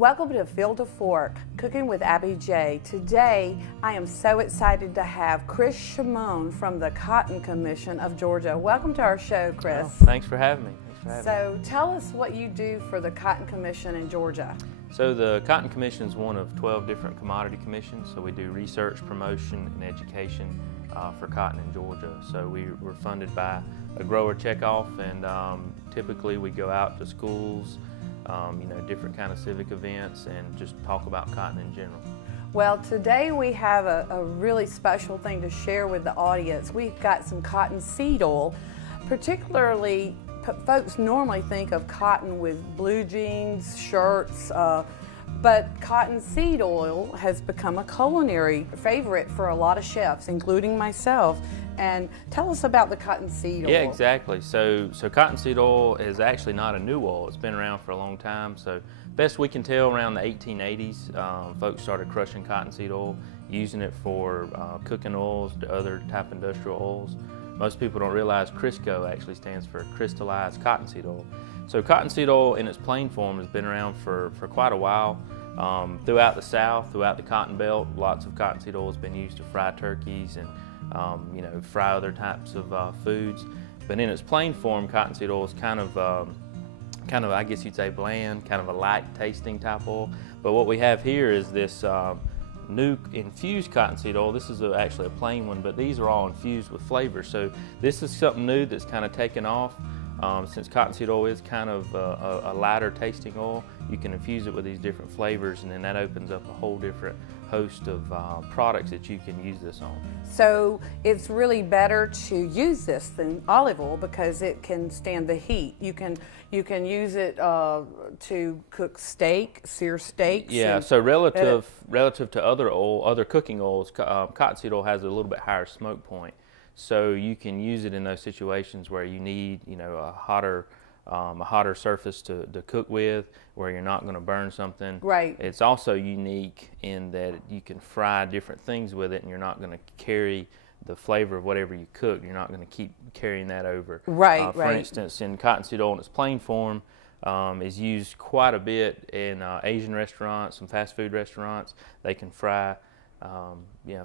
Welcome to Field to Fork, Cooking with Abby J. Today, I am so excited to have Chris Shimon from the Cotton Commission of Georgia. Welcome to our show, Chris. Well, thanks for having me. So tell us what you do for the Cotton Commission in Georgia. So the Cotton Commission is one of 12 different commodity commissions. So we do research, promotion, and education for cotton in Georgia. So we're funded by a grower checkoff, and typically we go out to schools, different kind of civic events, and just talk about cotton in general. Well, today we have a really special thing to share with the audience. We've got some cotton seed oil. Particularly, folks normally think of cotton with blue jeans, shirts, but cotton seed oil has become a culinary favorite for a lot of chefs, including myself. And tell us about the cotton seed oil. Yeah, exactly. So cottonseed oil is actually not a new oil. It's been around for a long time. So best we can tell, around the 1880s, folks started crushing cottonseed oil, using it for cooking oils, to other type industrial oils. Most people don't realize Crisco actually stands for crystallized cottonseed oil. So cottonseed oil in its plain form has been around for quite a while. Throughout the South, throughout the Cotton Belt, lots of cottonseed oil has been used to fry turkeys and fry other types of foods. But in its plain form, cottonseed oil is kind of, I guess you'd say, bland, kind of a light tasting type oil. But what we have here is this new infused cottonseed oil. This is actually a plain one, but these are all infused with flavor. So this is something new that's kind of taken off. Since cottonseed oil is kind of a lighter tasting oil, you can infuse it with these different flavors, and then that opens up a whole different host of products that you can use this on. So it's really better to use this than olive oil because it can stand the heat. You can use it to cook steak, sear steaks. Yeah. So relative to other cooking oils, cottonseed oil has a little bit higher smoke point. So you can use it in those situations where you need, a hotter surface to cook with, where you're not going to burn something. Right. It's also unique in that you can fry different things with it, and you're not going to carry the flavor of whatever you cook. You're not going to keep carrying that over. Right. For instance, in cottonseed oil in its plain form, is used quite a bit in Asian restaurants, some fast food restaurants. They can fry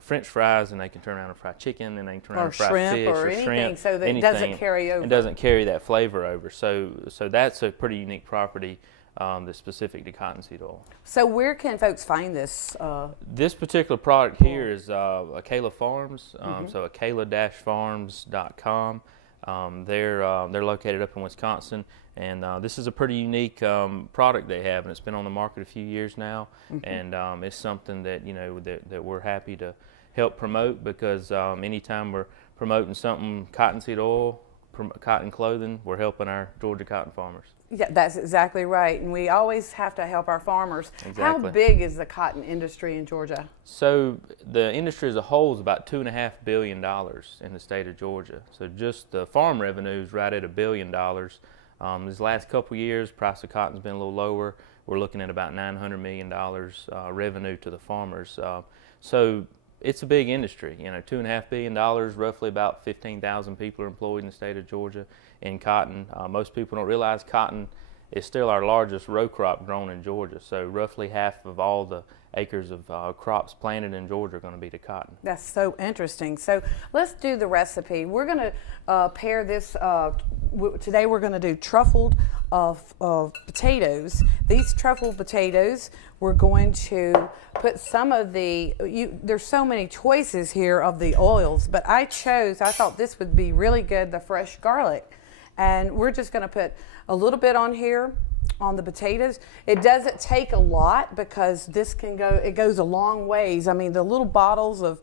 French fries, and they can turn around and fry chicken, and they can turn around and fry fish or anything, shrimp, so that it doesn't carry over. It doesn't carry that flavor over. So that's a pretty unique property that's specific to cottonseed oil. So where can folks find this? This particular product here is Acela Farms, so acela-farms.com. They're located up in Wisconsin, and this is a pretty unique product they have, and it's been on the market a few years now, and it's something that that we're happy to help promote, because anytime we're promoting something cottonseed oil, cotton clothing, we're helping our Georgia cotton farmers. Yeah, that's exactly right, and we always have to help our farmers. Exactly. How big is the cotton industry in Georgia? So the industry as a whole is about $2.5 billion in the state of Georgia. So just the farm revenue is right at $1 billion. These last couple years, price of cotton's been a little lower. We're looking at about $900 million revenue to the farmers. So it's a big industry. $2.5 billion, roughly about 15,000 people are employed in the state of Georgia in cotton. Most people don't realize cotton is still our largest row crop grown in Georgia. So roughly half of all the acres of crops planted in Georgia are going to be to cotton. That's so interesting. So let's do the recipe. We're going to pair this, today we're going to do truffled potatoes. These truffled potatoes, we're going to put some of there's so many choices here of the oils, but I thought this would be really good, the fresh garlic. And we're just going to put a little bit on here on the potatoes. It doesn't take a lot because it goes a long ways. I mean, the little bottles of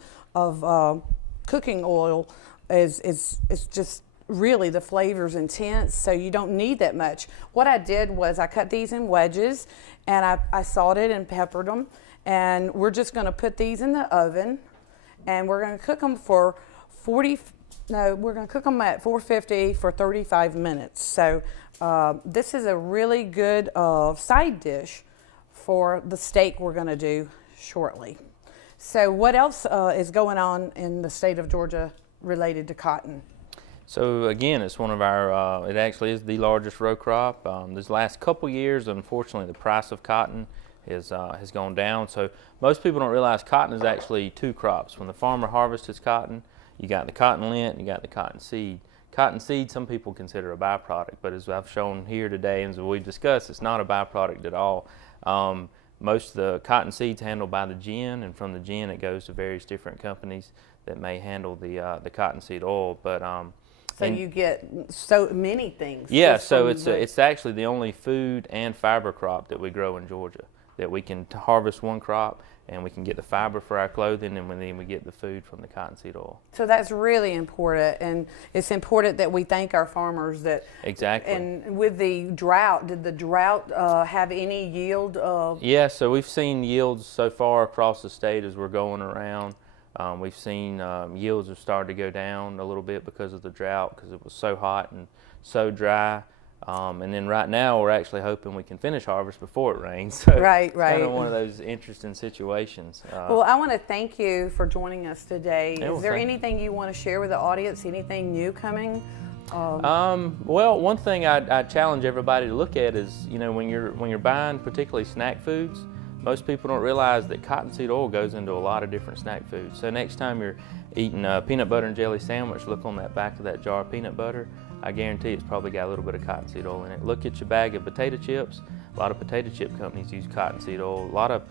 cooking oil it's just really, the flavor's intense, so you don't need that much. What I did was I cut these in wedges, and I salted and peppered them, and we're just going to put these in the oven, and we're going to cook them for we're going to cook them at 450 for 35 minutes. So this is a really good side dish for the steak we're going to do shortly. So what else is going on in the state of Georgia related to cotton? So again, it's one of our, it actually is the largest row crop. This last couple years, unfortunately, the price of cotton has gone down. So most people don't realize cotton is actually two crops. When the farmer harvests his cotton, you got the cotton lint, you got the cotton seed. Cotton seed, some people consider a byproduct, but as I've shown here today and as we've discussed, it's not a byproduct at all. Most of the cotton seed's handled by the gin, and from the gin it goes to various different companies that may handle the cottonseed oil. But so you get so many things. yeah, just so from it's actually the only food and fiber crop that we grow in Georgia, that we can harvest one crop and we can get the fiber for our clothing, and then we get the food from the cottonseed oil. So that's really important, and it's important that we thank our farmers that. Exactly. And with the drought, did the drought have any yield? Yeah, so we've seen yields so far across the state as we're going around. We've seen yields have started to go down a little bit because of the drought, because it was so hot and so dry. And then right now we're actually hoping we can finish harvest before it rains. So Right, it's right. kind of one of those interesting situations. Well, I want to thank you for joining us today. Yeah, well, Is there thank you. anything you want to share with the audience? Anything new coming? Well, one thing I challenge everybody to look at is, when you're buying particularly snack foods, most people don't realize that cottonseed oil goes into a lot of different snack foods. So next time you're eating a peanut butter and jelly sandwich, look on that back of that jar of peanut butter. I guarantee it's probably got a little bit of cottonseed oil in it. Look at your bag of potato chips. A lot of potato chip companies use cottonseed oil. A lot of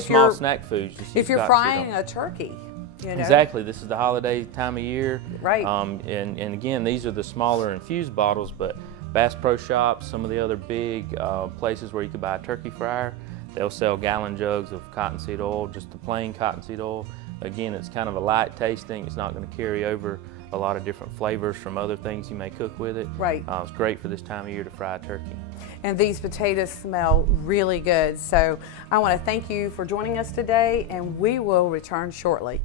small snack foods just use If you're cottonseed frying oil. a turkey, Exactly. This is the holiday time of year. Right. And again, these are the smaller infused bottles, but Bass Pro Shops, some of the other big places where you could buy a turkey fryer, they'll sell gallon jugs of cottonseed oil, just the plain cottonseed oil. Again, it's kind of a light tasting. It's not going to carry over a lot of different flavors from other things you may cook with it. Right. It's great for this time of year to fry a turkey. And these potatoes smell really good. So I want to thank you for joining us today, and we will return shortly.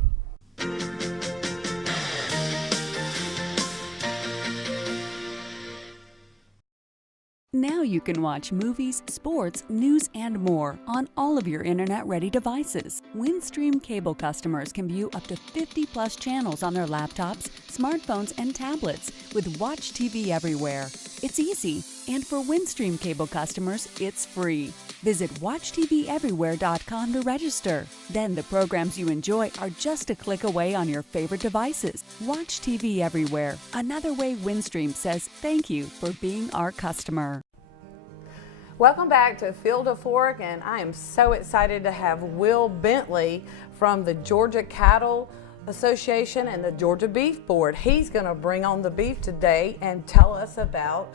Now you can watch movies, sports, news, and more on all of your internet-ready devices. Windstream cable customers can view up to 50+ channels on their laptops, smartphones, and tablets with Watch TV Everywhere. It's easy, and for Windstream cable customers, it's free. Visit WatchTVEverywhere.com to register. Then the programs you enjoy are just a click away on your favorite devices. Watch TV Everywhere, another way Windstream says thank you for being our customer. Welcome back to Field of Fork, and I am so excited to have Will Bentley from the Georgia Cattle Association and the Georgia Beef Board. He's going to bring on the beef today and tell us about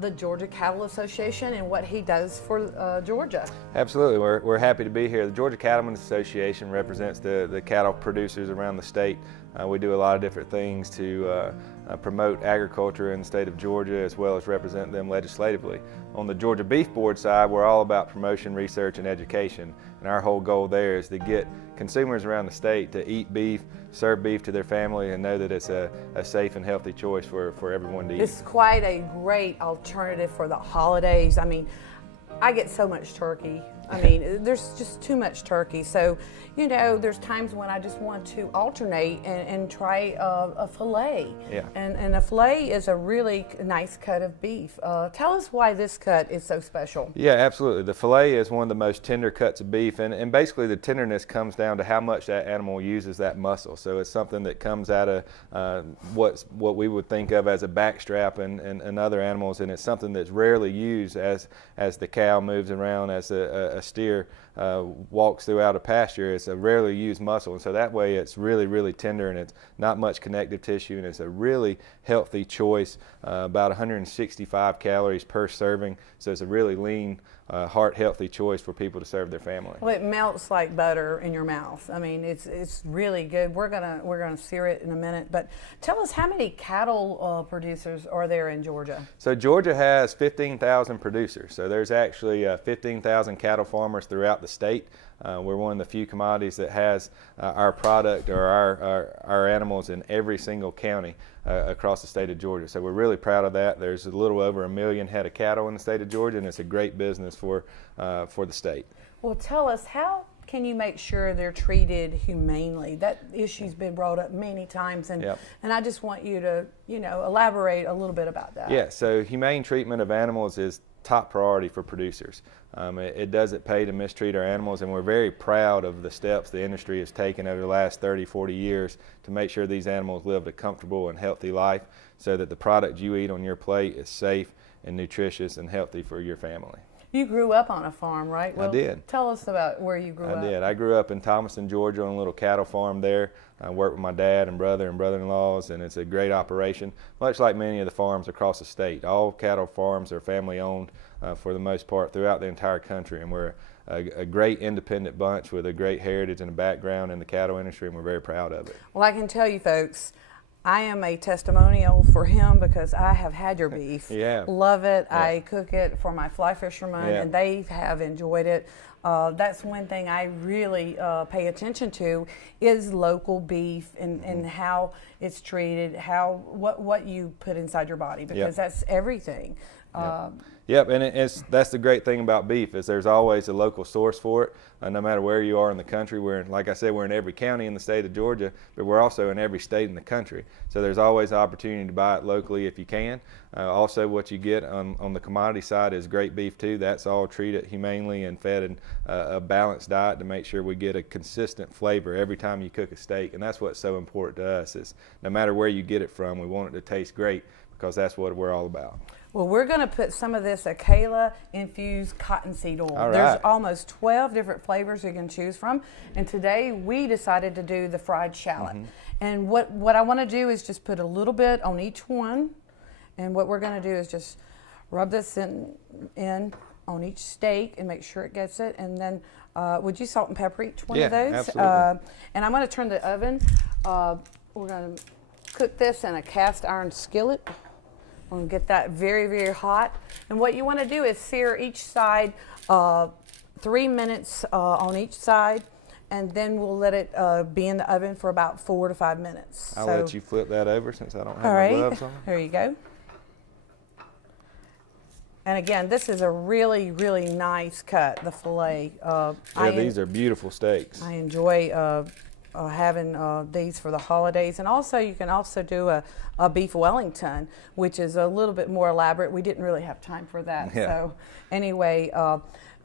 the Georgia Cattle Association and what he does for Georgia. Absolutely, we're happy to be here. The Georgia Cattlemen's Association represents the cattle producers around the state. We do a lot of different things to promote agriculture in the state of Georgia, as well as represent them legislatively. On the Georgia Beef Board side, we're all about promotion, research, and education. And our whole goal there is to get consumers around the state to eat beef, serve beef to their family, and know that it's a safe and healthy choice for everyone to eat. It's quite a great alternative for the holidays. I mean, I get so much turkey. I mean, there's just too much turkey. So, there's times when I just want to alternate and try a filet. Yeah. And a filet is a really nice cut of beef. Tell us why this cut is so special. Yeah, absolutely. The filet is one of the most tender cuts of beef, and basically the tenderness comes down to how much that animal uses that muscle. So it's something that comes out of what we would think of as a backstrap and other animals, and it's something that's rarely used as the cow moves around, as a steer walks throughout a pasture. It's a rarely used muscle, and so that way it's really, really tender, and it's not much connective tissue, and it's a really healthy choice, about 165 calories per serving, so it's a really lean, heart-healthy choice for people to serve their family. Well, it melts like butter in your mouth. I mean, it's really good. We're gonna sear it in a minute, but tell us, how many cattle producers are there in Georgia? So Georgia has 15,000 producers. So there's actually 15,000 cattle farmers throughout the state. We're one of the few commodities that has our product or our animals in every single county across the state of Georgia. So we're really proud of that. There's a little over 1 million head of cattle in the state of Georgia, and it's a great business for the state. Well, tell us, how can you make sure they're treated humanely? That issue's been brought up many times, and Yep. and I just want you to, elaborate a little bit about that. Yeah, so humane treatment of animals is top priority for producers. It doesn't pay to mistreat our animals, and we're very proud of the steps the industry has taken over the last 30, 40 years to make sure these animals live a comfortable and healthy life so that the product you eat on your plate is safe and nutritious and healthy for your family. You grew up on a farm, right? I did. Tell us about where you grew up. I did. I grew up in Thomaston, Georgia on a little cattle farm there. I worked with my dad and brother and brother-in-laws, and it's a great operation, much like many of the farms across the state. All cattle farms are family-owned for the most part throughout the entire country, and we're a great independent bunch with a great heritage and a background in the cattle industry, and we're very proud of it. Well, I can tell you folks, I am a testimonial for him because I have had your beef. Yeah. Love it. Yeah. I cook it for my fly fishermen, Yeah. and they have enjoyed it. That's one thing I really pay attention to is local beef and how it's treated, what you put inside your body, because that's everything. Yep, and that's the great thing about beef is there's always a local source for it, no matter where you are in the country. Like I said, we're in every county in the state of Georgia, but we're also in every state in the country. So there's always an opportunity to buy it locally if you can. Also, what you get on the commodity side is great beef too. That's all treated humanely and fed in a balanced diet to make sure we get a consistent flavor every time you cook a steak. And that's what's so important to us is no matter where you get it from, we want it to taste great because that's what we're all about. Well, we're going to put some of this Acela infused cottonseed oil. All There's right. almost 12 different flavors you can choose from. And today we decided to do the fried shallot. And what I want to do is just put a little bit on each one. And what we're going to do is just rub this in on each steak and make sure it gets it. And then would you salt and pepper each one of those? Absolutely. And I'm going to turn the oven. We're going to cook this in a cast iron skillet. We're going to get that very, very hot. And what you want to do is sear each side 3 minutes on each side, and then we'll let it be in the oven for about 4 to 5 minutes. I'll let you flip that over since I don't have All my right, gloves on. there you go. And again, this is a really, really nice cut, the filet. These are beautiful steaks. I enjoy having these for the holidays, and also you can also do a beef Wellington, which is a little bit more elaborate. We didn't really have time for that. Yeah. So anyway,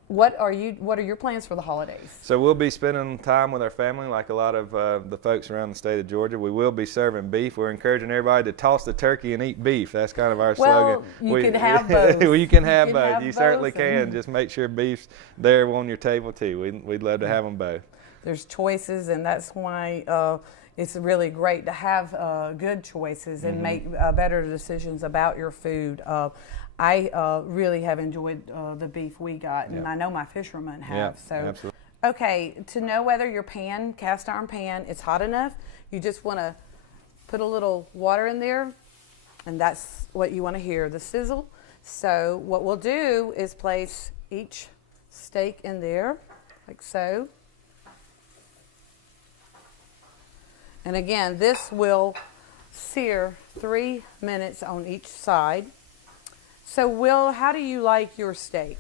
what are your plans for the holidays? So we'll be spending time with our family like a lot of the folks around the state of Georgia. We will be serving beef. We're encouraging everybody to toss the turkey and eat beef. That's kind of our Well, slogan. you can have both. Well, you can have You can both. have You certainly both, can. and- Just make sure beef's there on your table too. We'd love to have them both. There's choices, and that's why it's really great to have good choices and make better decisions about your food. I really have enjoyed the beef we got, and I know my fishermen have. Yeah, So, absolutely. okay, to know whether your cast iron pan, is hot enough, you just want to put a little water in there, and that's what you want to hear, the sizzle. So what we'll do is place each steak in there, like so. And again, this will sear 3 minutes on each side. So Will, how do you like your steak?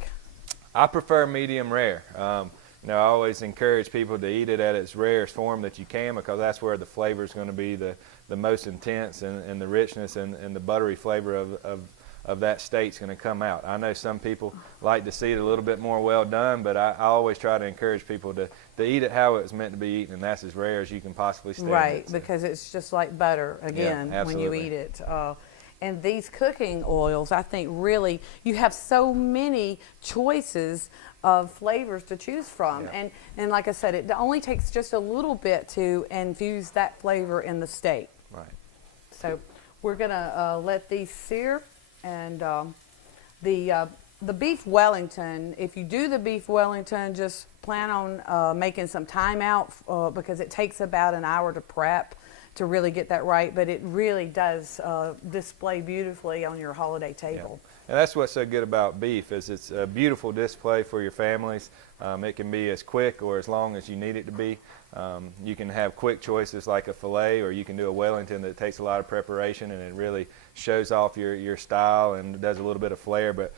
I prefer medium rare. I always encourage people to eat it at its rarest form that you can because that's where the flavor is going to be the most intense and the richness and the buttery flavor of that steak's going to come out. I know some people like to see it a little bit more well done, but I always try to encourage people to eat it how it's meant to be eaten, and that's as rare as you can possibly stand Right, it. So, because it's just like butter, again, when you absolutely. eat it. And these cooking oils, I think really, you have so many choices of flavors to choose from. Yeah. And like I said, it only takes just a little bit to infuse that flavor in the steak. right. So we're gonna let these sear, and the beef Wellington. If you do the beef Wellington, just plan on making some time out because it takes about an hour to prep to really get that right. But it really does display beautifully on your holiday table. Yeah. And that's what's so good about beef is it's a beautiful display for your families. It can be as quick or as long as you need it to be. You can have quick choices like a filet, or you can do a Wellington that takes a lot of preparation and it really shows off your style and does a little bit of flair. But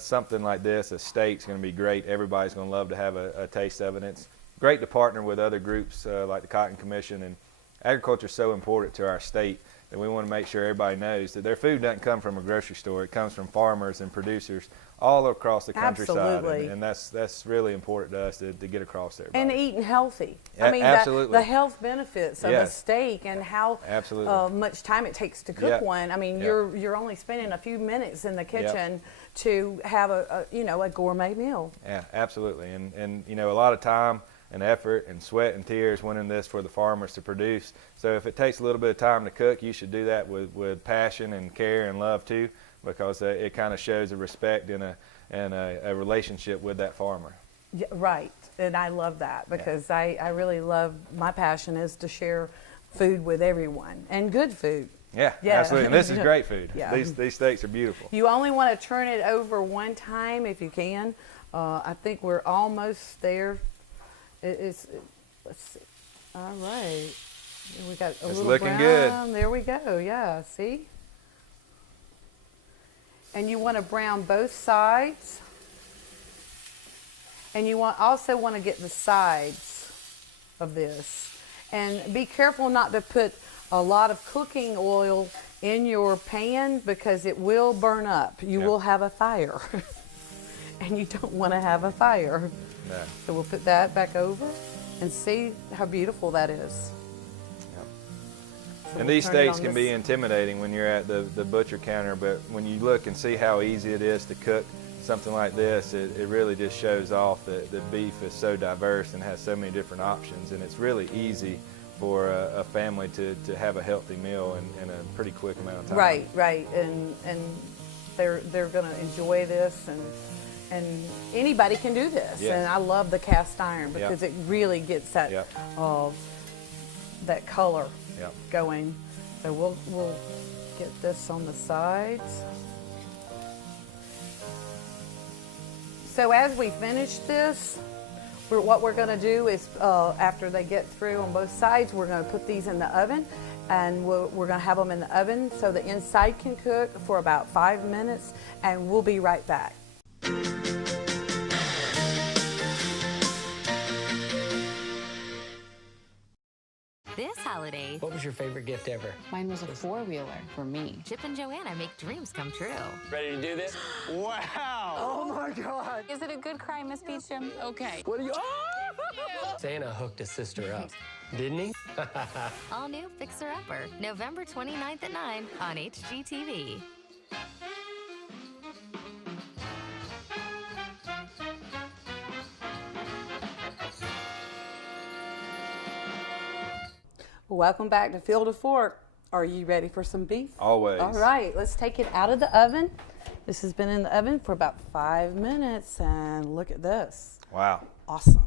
something like this, a steak's going to be great. Everybody's going to love to have a taste of it. It's great to partner with other groups like the Cotton Commission. And agriculture is so important to our state that we want to make sure everybody knows that their food doesn't come from a grocery store. It comes from farmers and producers all across the countryside. Absolutely. And that's really important to us to get across there. And eating healthy. Yeah, I mean, absolutely. the health benefits of a Yes. steak and how Absolutely. much time it takes to cook Yeah. one. I mean, Yeah. you're only spending a few minutes in the kitchen to have a gourmet meal. Yeah, absolutely. And you know, a lot of time and effort and sweat and tears went in this for the farmers to produce. So if it takes a little bit of time to cook, you should do that with passion and care and love too, because it kind of shows a respect and a relationship with that farmer. Yeah, right. And I love that because I really love, my passion is to share food with everyone, and good food. Yeah, Yeah. absolutely. And this is great food. Yeah. These steaks are beautiful. You only want to turn it over one time if you can. I think we're almost there. Let's see. All right. We got a little looking brown. good. There we go. Yeah, see? And you want to brown both sides. And you also want to get the sides of this. And be careful not to put a lot of cooking oil in your pan because it will burn up. You will have a fire. And you don't want to have a fire. No. So we'll put that back over and see how beautiful that is. So And we'll these turn it steaks on can this- be intimidating when you're at the butcher counter, but when you look and see how easy it is to cook something like this, it really just shows off that the beef is so diverse and has so many different options, and it's really easy for a family to have a healthy meal in a pretty quick amount of time. Right, and they're going to enjoy this, and anybody can do this. Yes. And I love the cast iron because it really gets that Yep. that color Yep. going. So we'll get this on the sides. So as we finish this, what we're going to do is after they get through on both sides, we're going to put these in the oven, and we're going to have them in the oven so the inside can cook for about 5 minutes, and we'll be right back. This holiday, What was your favorite gift ever? Mine was a four-wheeler for me. Chip and Joanna make dreams come true. Ready to do this? Wow! Oh my God! Is it a good cry, Miss Beecham? Okay. What are you? Oh! Santa hooked his sister up, didn't he? All new Fixer Upper, November 29th at 9 on HGTV. Welcome back to Field of Fork. Are you ready for some beef? Always. All right, let's take it out of the oven. This has been in the oven for about 5 minutes, and look at this. Wow. Awesome.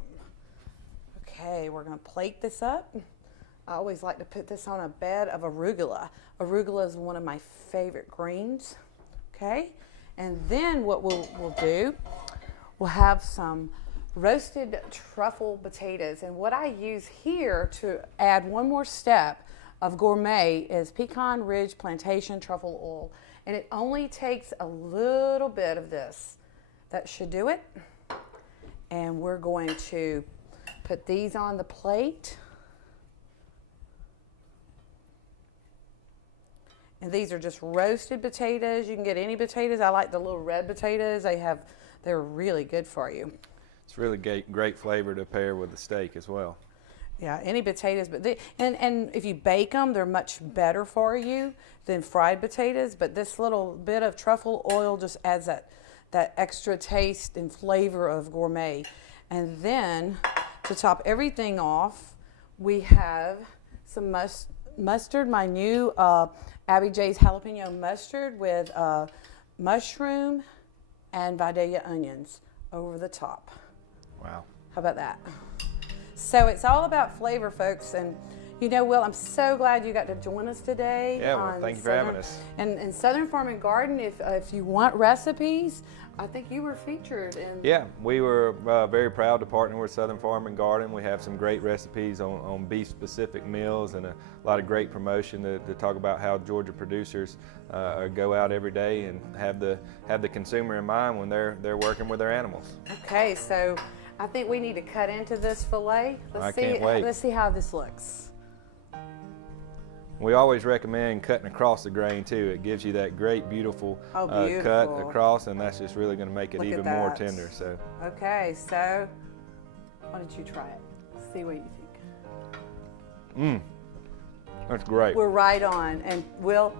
Okay, we're gonna plate this up. I always like to put this on a bed of arugula. Arugula is one of my favorite greens. Okay, and then what we'll do, we'll have some roasted truffle potatoes. And what I use here to add one more step of gourmet is Pecan Ridge Plantation truffle oil. And it only takes a little bit of this. That should do it. And we're going to put these on the plate. And these are just roasted potatoes. You can get any potatoes. I like the little red potatoes. They're really good for you. It's really great flavor to pair with the steak as well. Yeah, any potatoes, but and if you bake them, they're much better for you than fried potatoes. But this little bit of truffle oil just adds that extra taste and flavor of gourmet. And then to top everything off, we have some mustard, my new Abby J's jalapeno mustard with mushroom and Vidalia onions over the top. Wow. How about that? So it's all about flavor, folks. And you know, Will, I'm so glad you got to join us today. Yeah, well, on thank you for having us. And Southern Farm and Garden, if you want recipes, I think you were featured in. Yeah, we were very proud to partner with Southern Farm and Garden. We have some great recipes on beef-specific meals and a lot of great promotion to talk about how Georgia producers go out every day and have the consumer in mind when they're working with their animals. Okay, so I think we need to cut into this fillet. I can't wait. Let's see how this looks. We always recommend cutting across the grain too. It gives you that great, beautiful, cut beautiful. across, and that's just really going to make it Look at even more that. tender. So, Okay, so why don't you try it? See what you think. that's great. We're right on. And Will,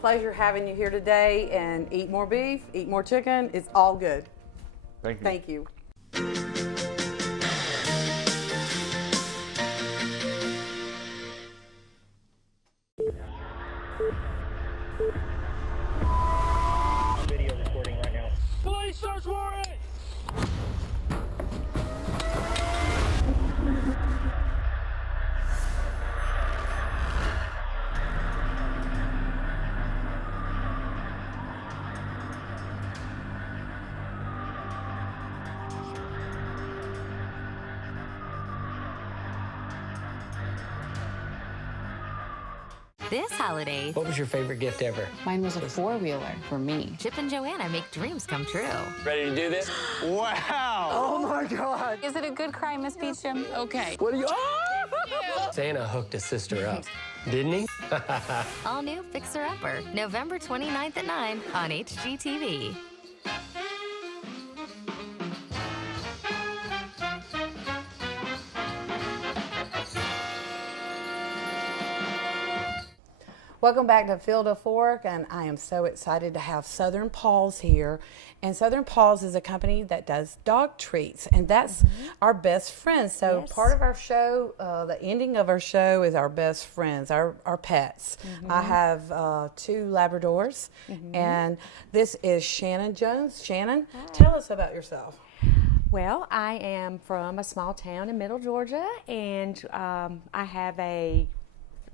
pleasure having you here today. And eat more beef, eat more chicken. It's all good. Thank you. Thank you. Video recording right now. Police search warrant! This holiday, What was your favorite gift ever? Mine was a four-wheeler for me. Chip and Joanna make dreams come true. Ready to do this? Wow! Oh my God! Is it a good cry, Miss Beecham? Okay. What are you? Oh! Santa hooked his sister up, didn't he? All new Fixer Upper, November 29th at 9 on HGTV. Welcome back to Field of Fork, and I am so excited to have Southern Paws here. And Southern Paws is a company that does dog treats, and that's our best friends. So part of our show, the ending of our show is our best friends, our pets. I have 2 Labradors, and this is Shannon Jones. Shannon, tell us about yourself. Well, I am from a small town in Middle Georgia, and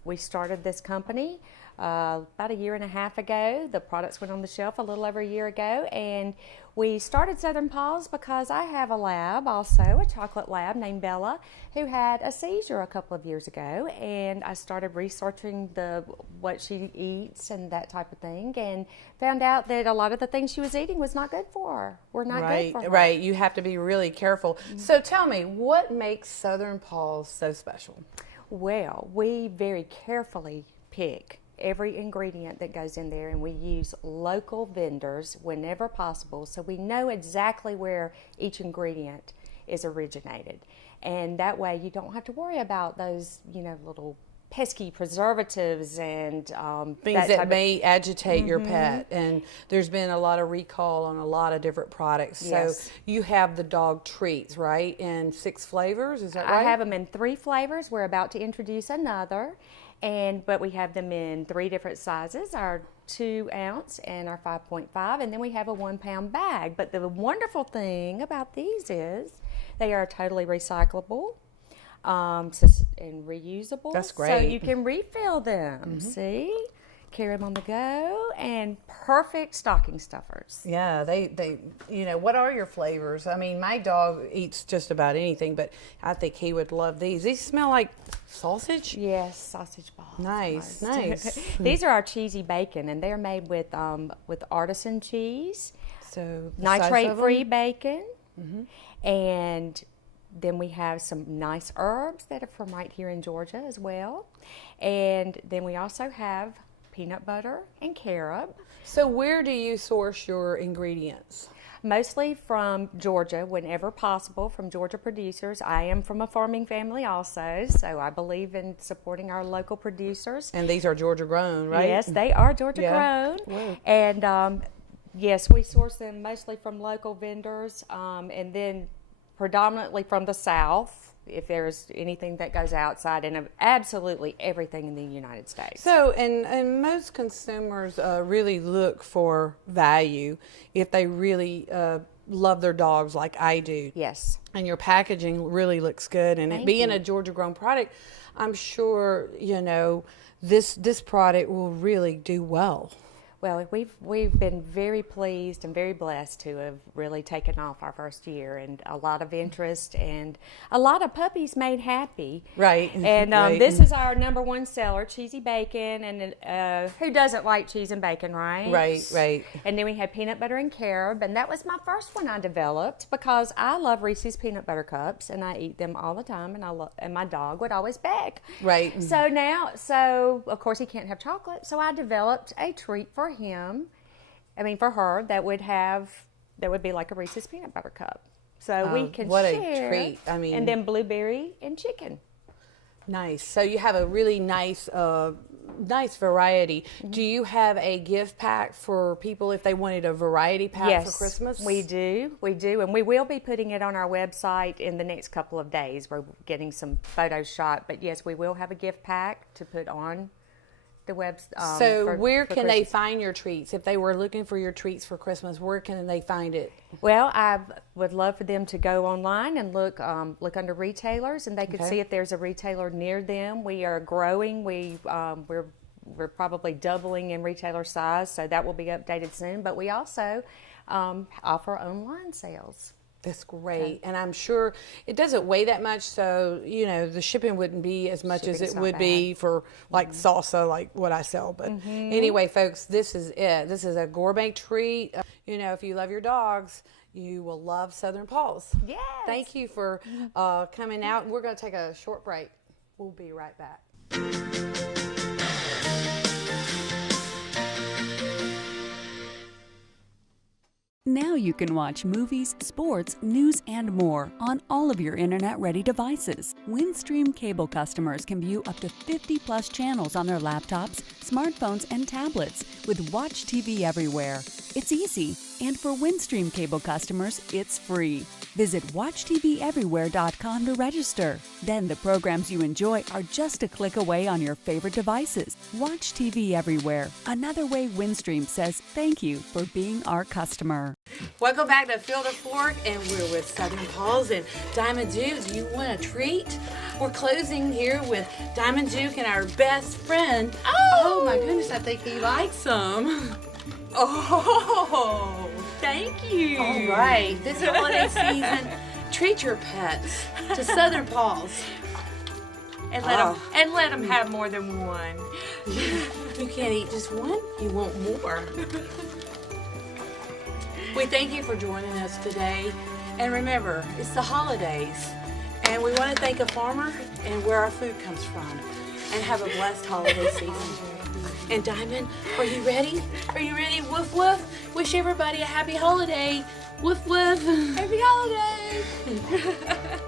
we started this company about a year and a half ago. The products went on the shelf a little over a year ago, and we started Southern Paws because I have a lab also, a chocolate lab named Bella, who had a seizure a couple of years ago, and I started researching what she eats and that type of thing, and found out that a lot of the things she was eating was not good for her. Good for her. Right. You have to be really careful. So tell me, what makes Southern Paws so special? Well, we very carefully pick every ingredient that goes in there, and we use local vendors whenever possible, so we know exactly where each ingredient is originated. And that way you don't have to worry about those, little pesky preservatives and Things that may agitate your pet. And there's been a lot of recall on a lot of different products. Yes. So you have the dog treats, right? In 6 flavors, is that right? I have them in 3 flavors. We're about to introduce another, but we have them in 3 different sizes, our 2 ounce and our 5.5, and then we have a 1 pound bag. But the wonderful thing about these is they are totally recyclable and reusable. That's So great. you can refill them, see? Carry them on the go, and perfect stocking stuffers. Yeah, they what are your flavors? I mean, my dog eats just about anything, but I think he would love these. These smell like sausage? Yes, sausage balls. Nice, almost. nice. These are our cheesy bacon, and they're made with artisan cheese, So the size of nitrate-free them? bacon, and then we have some nice herbs that are from right here in Georgia as well. And then we also have peanut butter and carob. So where do you source your ingredients? Mostly from Georgia, whenever possible, from Georgia producers. I am from a farming family also, so I believe in supporting our local producers. And these are Georgia grown, right? Yes, they are Georgia Yeah. grown. Wow. And yes, we source them mostly from local vendors, and then predominantly from the South, if there's anything that goes outside, and absolutely everything in the United States. So, and most consumers really look for value if they really love their dogs like I do. Yes. And your packaging really looks good. And it Thank being you. a Georgia grown product, I'm sure, this product will really do well. Well, we've been very pleased and very blessed to have really taken off our first year, and a lot of interest and a lot of puppies made happy. Right. And Right. this is our #1 seller, cheesy bacon, and who doesn't like cheese and bacon, right? Right. And then we had peanut butter and carob, and that was my first one I developed because I love Reese's peanut butter cups, and I eat them all the time, and my dog would always beg. Right. So of course he can't have chocolate, so I developed a treat for her that would be like a Reese's peanut butter cup. So we can what share. a treat. I mean, and then blueberry and chicken. nice. So you have a really nice variety. Do you have a gift pack for people if they wanted a variety pack for Christmas? We do, and we will be putting it on our website in the next couple of days. We're getting some photos shot, but yes, we will have a gift pack to put on the web. So where can they Christmas. find your treats? If they were looking for your treats for Christmas, where can they find it? Well, I would love for them to go online and look under retailers, and they could see if there's a retailer near them. We are growing. We're probably doubling in retailer size, so that will be updated soon. But we also offer online sales. That's great. And I'm sure it doesn't weigh that much, so, the shipping wouldn't be as much as Shipping's it not would be for, like, salsa, like what I sell. But anyway, folks, this is it. This is a gourmet treat. If you love your dogs, you will love Southern Paws. Yes. Thank you for coming out. We're going to take a short break. We'll be right back. Now you can watch movies, sports, news, and more on all of your internet-ready devices. Windstream cable customers can view up to 50-plus channels on their laptops, smartphones, and tablets with Watch TV Everywhere. It's easy, and for Windstream cable customers, it's free. Visit WatchTVEverywhere.com to register. Then the programs you enjoy are just a click away on your favorite devices. Watch TV Everywhere. Another way Windstream says thank you for being our customer. Welcome back to Field of Fork, and we're with Southern Paws and Diamond Duke. Do you want a treat? We're closing here with Diamond Duke and our best friend. Oh my goodness, I think he likes some. Oh, Thank you. all right. This holiday season, treat your pets to Southern Paws. And let them have more than one. You can't eat just one, you want more. We thank you for joining us today. And remember, it's the holidays. And we want to thank a farmer and where our food comes from. And have a blessed holiday season. And Diamond, are you ready? Are you ready? Woof woof. Wish everybody a happy holiday. Woof woof. Happy holiday.